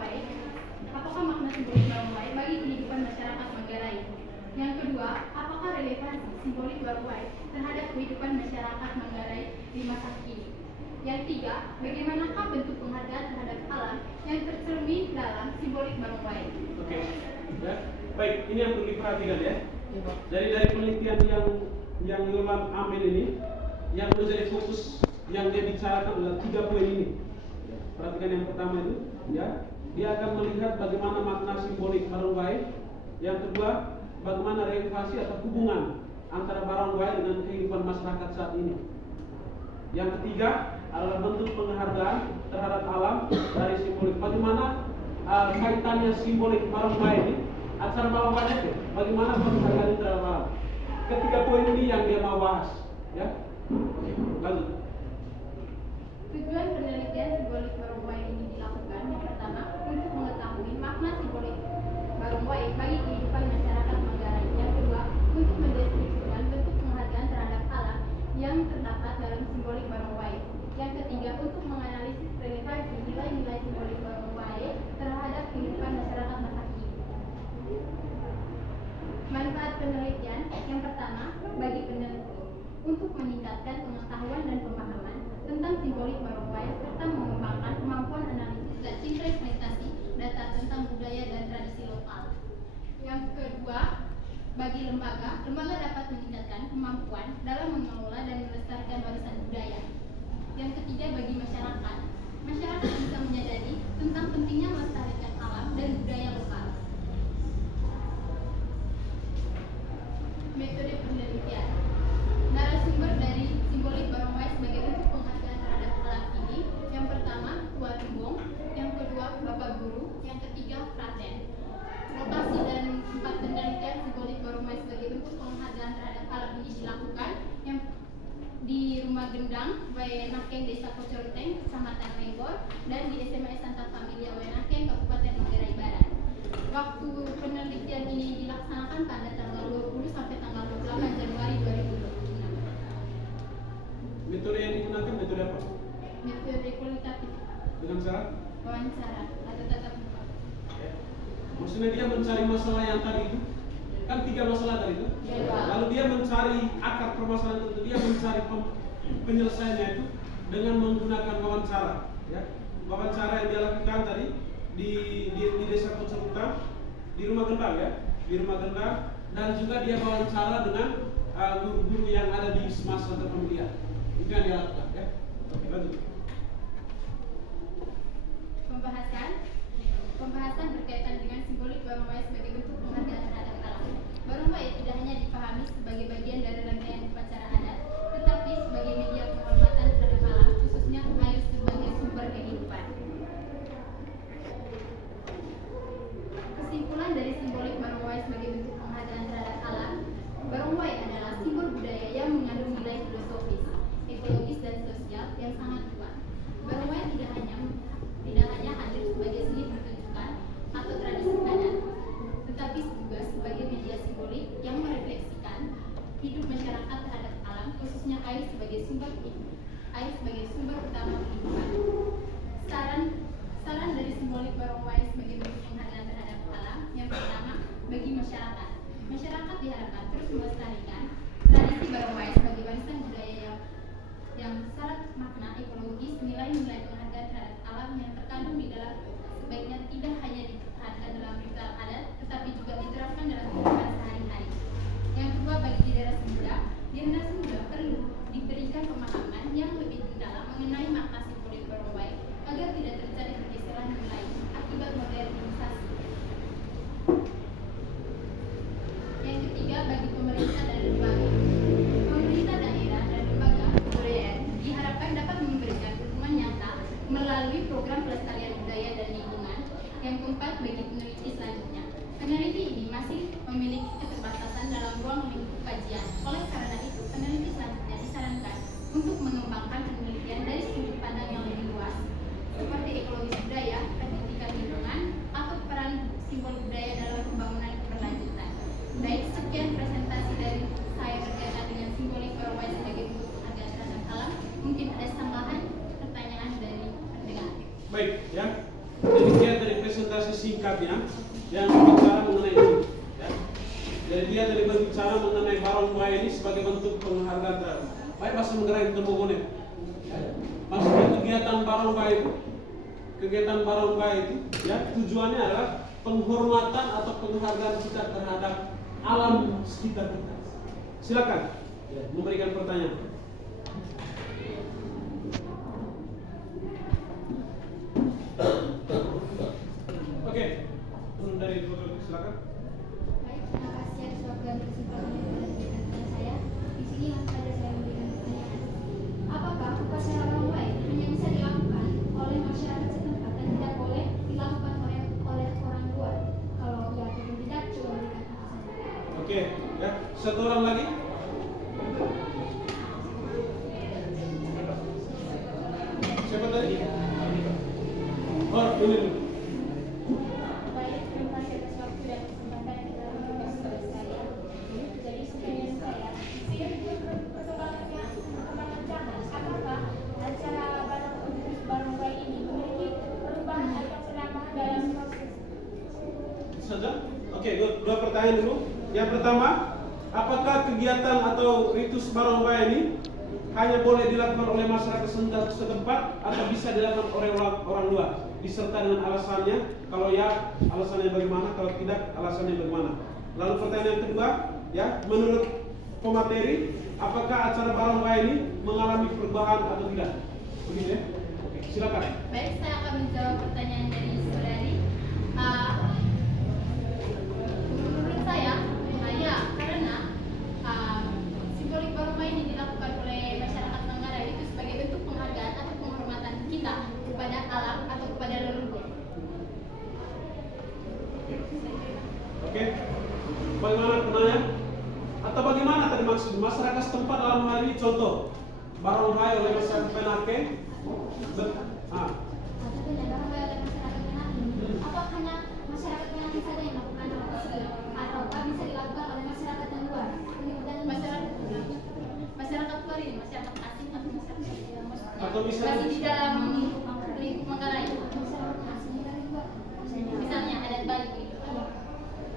Barongwai? Apakah makna simbolik Barongwai bagi kehidupan masyarakat Manggarai? Yang kedua, apakah relevansi simbolik Barongwai terhadap kehidupan masyarakat Manggarai di masa kini? Yang tiga, bagaimanakah bentuk penghargaan terhadap alam yang tercermin dalam simbolik Barongwai? Oke, ya. Baik, ini yang perlu diperhatikan ya. Jadi dari penelitian yang Yolan ambil ini, yang menjadi fokus yang dia bicarakan adalah 3 poin ini. Perhatikan yang pertama itu, ya. Dia akan melihat bagaimana makna simbolik Barongwai. Yang kedua, bagaimana relevansi atau hubungan antara Barongwai dengan kehidupan masyarakat saat ini. Yang ketiga adalah bentuk penghargaan terhadap alam dari simbolik. Bagaimana kaitannya simbolik Barongwai ini, acara Barongwai itu, bagaimana penghargaan terhadap alam. Ketiga poin ini yang dia mau bahas, ya. Oke, lanjut. Tujuan penelitian simbolik Barongwai ini dilakukan yang pertama untuk mengetahui makna simbolik Barongwai bagi kehidupan masyarakat Manggarai. Yang kedua, untuk mendeskripsikan bentuk penghargaan terhadap alam yang terdapat dalam simbolik Barongwai. Yang ketiga, untuk menganalisis relevansi nilai-nilai simbolik Barongwai terhadap kehidupan masyarakat masa kini. Manfaat penelitian yang pertama bagi peneliti untuk meningkatkan pengetahuan dan pemahaman tentang simbolik Barongwai serta mengembangkan kemampuan analisis dan interpretasi data tentang budaya dan tradisi lokal. Yang kedua, bagi lembaga dapat meningkatkan kemampuan dalam mengelola dan melestarikan warisan budaya. Yang ketiga, bagi masyarakat bisa menyadari tentang pentingnya melestarikan alam dan budaya lokal. Metode penelitian. Narasumber dari simbolik Barongwai sebagai bentuk penghargaan terhadap alam ini, yang pertama Tuan Rembong, yang kedua Bapak Guru, yang ketiga Fraten. Lokasi dan tempat penelitian simbolik Barongwai sebagai bentuk penghargaan terhadap alam ini dilakukan yang di Rumah Gendang, Wainakeng, Desa Kocoruteng, Kecamatan Lenggor, dan di SMA Santa Familia Wainakeng, Kabupaten Manggarai Barat. Waktu penelitian ini dilaksanakan pada tanggal 20 sampai tanggal 28 Januari 2026. Metode yang digunakan metode apa? Metode kualitatif. Dengan syarat? Wawancara atau tatap muka. Ya. Maksudnya dia mencari masalah yang tadi itu, kan 3 masalah tadi itu. Ya. Lalu dia mencari akar permasalahan itu, dia mencari penyelesaiannya itu dengan menggunakan wawancara. Ya. Wawancara yang dia lakukan tadi di Desa Koceruteng, di Rumah Gendang ya, di Rumah Gendang, dan juga dia wawancara dengan guru-guru yang ada di semasa terpemilihan. Itu yang dia lakukan ya. Oke, lanjut. Pembahasan berkaitan dengan simbolik Barongwai sebagai bentuk penghargaan terhadap alam. Barongwai tidak hanya dipahami sebagai bagian dari rangkaian upacara adat, tetapi sebagai media penghormatan terhadap alam, khususnya air sebagai sumber kehidupan. Kesimpulan dari simbolik Barongwai sebagai bentuk penghargaan terhadap alam, Barongwai adalah simbol budaya yang mengandung nilai filosofis, ekologis dan sosial yang sangat kuat. Barongwai tidak hanya hadir sebagai seni pertunjukan atau tradisi adat, tetapi juga sebagai media simbolik yang merefleksikan hidup masyarakat terhadap alam, khususnya air sebagai sumber utama kehidupan. Saran dari simbolik Barongwai sebagai bentuk penghargaan terhadap alam, yang pertama bagi masyarakat diharapkan terus melestarikan tradisi Barongwai sebagai warisan budaya yang syarat makna ekologis, nilai-nilai penghargaan terhadap alam yang terkandung di dalam sebaiknya tidak hanya dipertahankan dalam ritual adat, tetapi juga diterapkan dalam kehidupan sehari-hari. Yang kedua, bagi generasi muda perlu diberikan pemahaman yang lebih mendalam mengenai makna simbolik Barongwai agar tidak terjadi pergeseran nilai akibat modernisasi. Yang ketiga, bagi pemerintah dan lembaga. Pemerintah daerah dan lembaga kebudayaan diharapkan dapat memberikan dukungan nyata melalui program pelestarian budaya dan lingkungan. Yang keempat, bagi peneliti selanjutnya. Peneliti ini masih memiliki keterbatasan dalam ruang lingkup kajian. Oleh karena itu, peneliti selanjutnya disarankan untuk mengembangkan penelitian dari sudut pandang yang lebih luas, seperti ekologis budaya, pendidikan lingkungan, atau peran simbol budaya dalam pembangunan keberlanjutan. Baik, sekian presentasi dari saya berkaitan dengan simbolik Barongwai sebagai bentuk penghargaan terhadap alam. Mungkin ada tambahan pertanyaan dari pendengar. Baik, ya. Demikian dari presentasi singkatnya yang berbicara mengenai ini. Ya. Jadi dia tadi berbicara mengenai barang buaya ini sebagai bentuk penghargaan terhadap. Baik bahasa Manggarai itu mogone. Maksudnya kegiatan barang buaya itu, ya tujuannya adalah penghormatan atau penghargaan kita terhadap alam sekitar kita. Silakan memberikan pertanyaan. Oke, dari silakan. Baik, terima kasih atas waktu dan kesempatan yang diberikan kepada saya. Di sini langsung saja saya memberikan pertanyaan. Apakah upacara barang buaya hanya bisa dilakukan oleh masyarakat setempat dan tidak boleh dilakukan oleh orang luar? Kalau ya atau tidak, coba berikan penjelasan. Oke, ya satu orang lagi. Siapa tadi? Oh, ini. Baik, terima kasih atas waktu dan kesempatan yang telah diberikan kepada saya. Jadi pertanyaan saya, perkembangan zaman, apakah acara barang buaya ini memiliki perubahan atau penambahan dalam proses? Saja? Oke, dua pertanyaan dulu. Yang pertama, apakah kegiatan atau ritus barang buaya ini hanya boleh dilakukan oleh masyarakat setempat atau bisa dilakukan oleh orang luar? Diserta dengan alasannya, kalau ya alasannya bagaimana, kalau tidak alasannya bagaimana. Lalu pertanyaan yang kedua, ya menurut pemateri, apakah acara barang buaya ini mengalami perubahan atau tidak? Begitu ya? Oke, silakan. Baik, saya akan menjawab pertanyaan dari saudari. Menurut saya, ya karena simbolik barang buaya ini dilakukan oleh masyarakat Manggarai itu sebagai bentuk penghargaan atau penghormatan kita kepada alam atau kepada leluhur. Oke, bagaimana penanya? Atau bagaimana tadi maksud masyarakat setempat dalam hal ini contoh barang buaya oleh masyarakat Penake? Atau barang buaya oleh masyarakat Penake? Apa hanya masyarakat Penake saja yang melakukan hal tersebut? Ataukah bisa dilakukan oleh masyarakat yang luar? Dan masyarakat luar ini, masyarakat asing atau masyarakat yang masih di dalam lingkup Manggarai? Masyarakat asing dari luar, misalnya adat Bali gitu.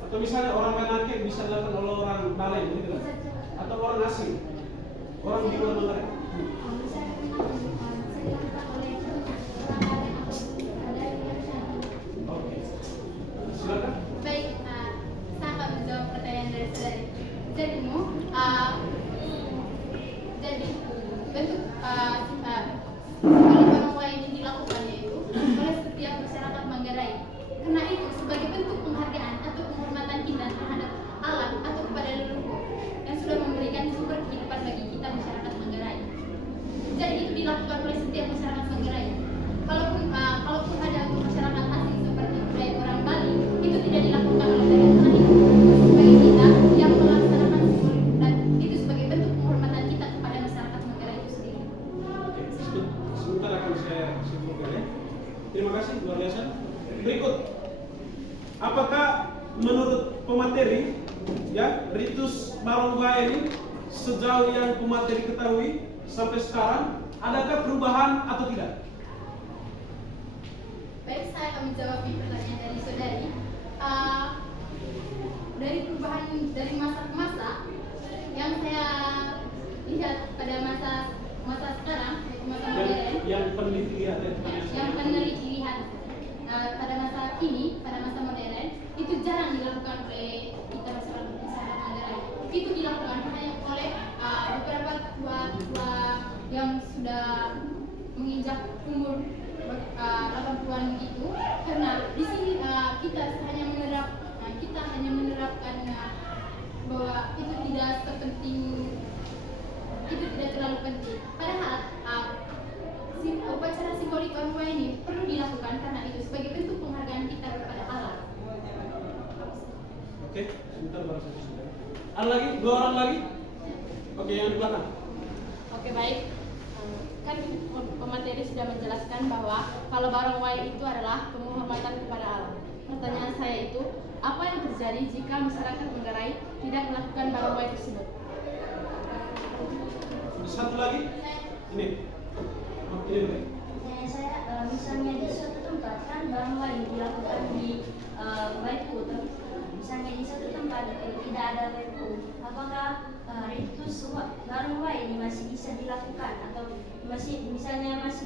Atau misalnya orang Penake bisa dilakukan oleh orang Bali gitu kan? Atau orang asing? Orang di luar Manggarai? Masyarakat Penake bisa dilakukan oleh orang Bali atau dari luar sana. Oke, silakan. Baik, saya akan menjawab pertanyaan dari saudari. Jadi bentuk barang buaya ini dilakukan yaitu oleh setiap masyarakat Manggarai. Karena itu sebagai bentuk penghargaan atau penghormatan kita terhadap alam atau kepada leluhur yang sudah memberikan sumber kehidupan bagi kita masyarakat Manggarai. Jadi itu dilakukan oleh setiap masyarakat Manggarai. Kalaupun ada untuk masyarakat asing seperti budaya orang Bali, itu tidak dilakukan oleh mereka. Sebagai kita yang melaksanakan simbolik dan itu sebagai bentuk penghormatan kita kepada masyarakat Manggarai itu sendiri. Oke, sebentar akan saya simpulkan ya. Terima kasih luar biasa. Berikut, apakah menurut pemateri ya ritus barang buaya ini sejauh yang pemateri ketahui sampai sekarang adakah perubahan atau tidak? Baik, saya akan menjawab pertanyaan dari saudari. Dari perubahan dari masa ke masa yang saya lihat pada masa sekarang, yaitu masa modern, Yang peneliti lihat ya. yang peneliti lihat pada masa ini, pada masa modern, itu jarang dilakukan oleh kita masyarakat Manggarai. Itu dilakukan hanya oleh beberapa tua yang sudah menginjak umur 80-an begitu, karena di sini kita hanya menerapkan bahwa itu tidak sepenting, itu tidak terlalu penting. Padahal upacara simbolik barang buaya ini perlu dilakukan karena itu sebagai bentuk penghargaan kita kepada alam. Oke, sebentar baru satu sudah. Ada lagi? Dua orang lagi? Oke, yang di belakang. Oke, baik. Kan pemateri sudah menjelaskan bahwa kalau barang buaya itu adalah penghormatan kepada alam. Pertanyaan saya itu, apa yang terjadi jika masyarakat Manggarai tidak melakukan barang buaya tersebut? Satu lagi? Ini. Oh, ini. Saya misalnya di suatu tempat kan barang buaya dilakukan di WFU, misalnya di satu tempat tidak ada WFU, apakah ritus bareng wae ini masih bisa dilakukan atau masih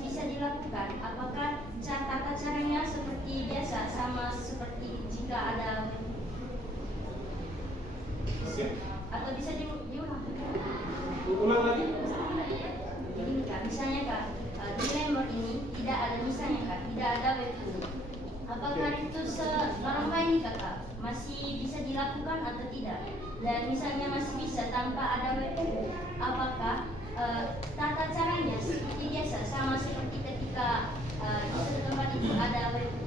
bisa dilakukan? Apakah tata caranya seperti biasa sama seperti jika ada WFU? Oke. Atau bisa diulang? Ulang lagi. Jadi Kak, misalnya Kak, di member ini tidak ada misalnya Kak, tidak ada WFU. Apakah ritus barang ini Kakak masih bisa dilakukan atau tidak? Dan misalnya masih bisa tanpa ada WFU, apakah tata caranya seperti biasa sama seperti ketika di satu tempat itu ada WFU?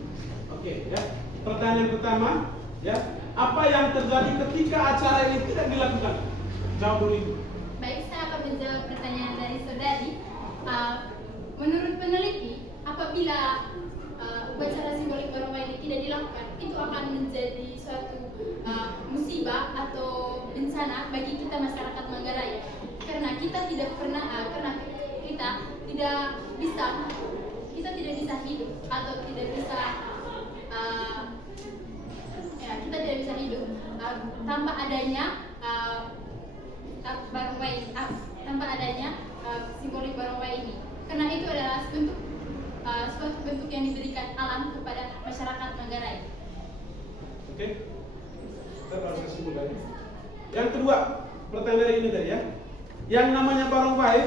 Oke, ya. Pertanyaan pertama, ya. Apa yang terjadi ketika acara ini tidak dilakukan? Jawab dulu itu. Baik, saya akan menjawab pertanyaan dari saudari. Menurut peneliti, apabila upacara simbolik barang wae ini tidak dilakukan, itu akan menjadi suatu musibah atau bencana bagi kita masyarakat Manggarai. Karena kita tidak bisa hidup atau tidak bisa tanpa adanya tanpa adanya simbolik barang wae ini. Karena itu adalah suatu bentuk yang diberikan alam kepada masyarakat Manggarai. Oke. Kita bahas kesimpulannya. Yang kedua, pertanyaan ini tadi ya. Yang namanya barang wae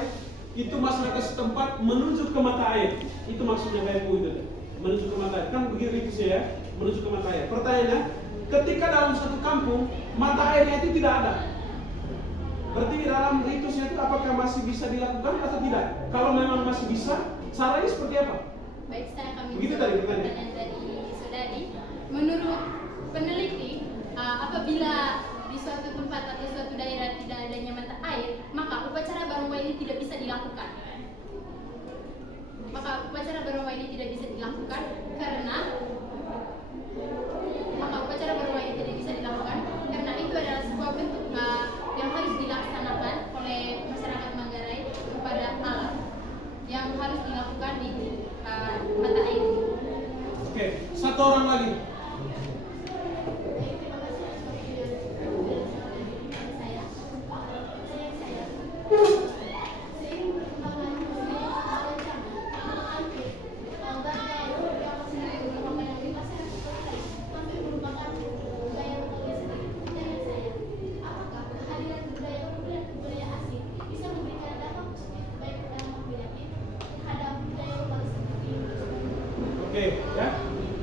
itu masyarakat setempat menuju ke mata air. Itu maksudnya WFU itu. Menuju ke mata air. Kan begitu ritusnya ya, menuju ke mata air. Pertanyaannya, ketika dalam satu kampung mata airnya itu tidak ada, berarti dalam ritusnya itu apakah masih bisa dilakukan atau tidak? Kalau memang masih bisa, caranya seperti apa? Baik, saya akan Begitu menjawab tadi pertanyaan. pertanyaan dari saudari. Menurut peneliti, apabila di suatu tempat atau suatu daerah tidak adanya mata air, maka upacara barang wae ini tidak bisa dilakukan. Karena itu adalah sebuah bentuk yang harus dilaksanakan oleh masyarakat Manggarai kepada alam, yang harus dilakukan di mata air. Oke, satu orang lagi. Oke, ya.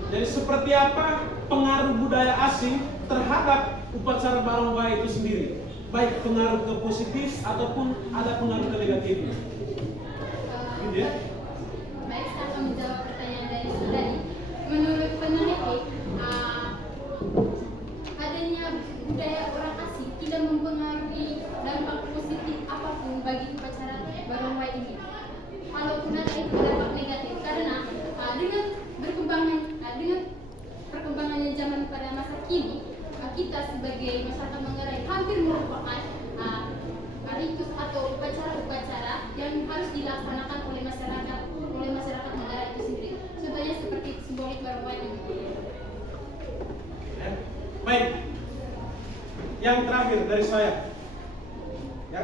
Jadi seperti apa pengaruh budaya asing terhadap upacara barang wae itu sendiri? Baik pengaruh ke positif ataupun ada pengaruh ke negatif. Gitu ya. Baik, saya akan menjawab pertanyaan dari saudari. Menurut peneliti, adanya budaya orang asing tidak mempengaruhi dampak positif apapun bagi upacara barang wae ini. Walaupun ada itu dampak negatif, karena dengan perkembangannya zaman pada masa kini, kita sebagai masyarakat Manggarai hampir merupakan ritus atau upacara-upacara yang harus dilaksanakan oleh masyarakat Manggarai itu sendiri. Contohnya seperti simbolik barang wae ini. Ya. Baik. Yang terakhir dari saya, ya,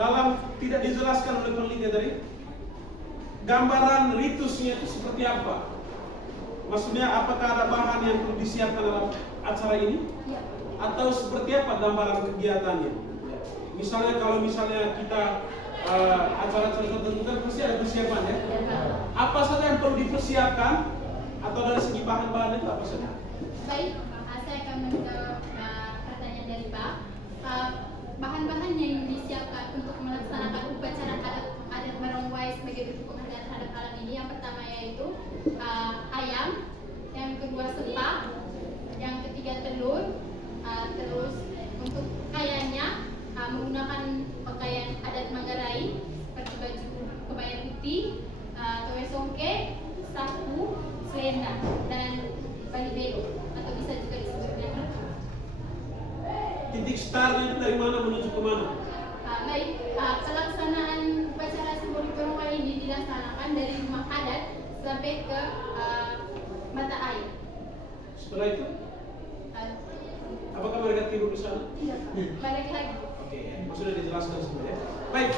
dalam tidak dijelaskan oleh peneliti tadi, gambaran ritusnya itu seperti apa? Maksudnya apakah ada bahan yang perlu disiapkan dalam acara ini? Ya. Atau seperti apa gambaran kegiatannya? Misalnya kalau kita acara-acara tertentu kan pasti ada persiapan ya. Apa saja yang perlu dipersiapkan? Atau dari segi bahan-bahan itu apa saja? Baik, saya akan menjawab pertanyaan dari Pak. Bahan-bahan yang disiapkan untuk melaksanakan upacara adat barang wae sebagai bentuk penghargaan terhadap alam ini, yang pertama yaitu ayam, yang kedua sepak, yang ketiga telur, terus untuk pakaiannya menggunakan pakaian adat Manggarai seperti baju kebaya putih, towe songke, sapu, selendang, dan bali beo atau bisa juga disebut dengan Titik startnya itu dari mana menuju ke mana? baik, pelaksanaan upacara simbolik barang wae ini dilaksanakan dari rumah adat sampai ke mata air. Setelah itu, Ah, apakah mereka tidur di sana? tidak, Pak. Balik lagi. Oke, ya. Sudah dijelaskan semua ya. Baik,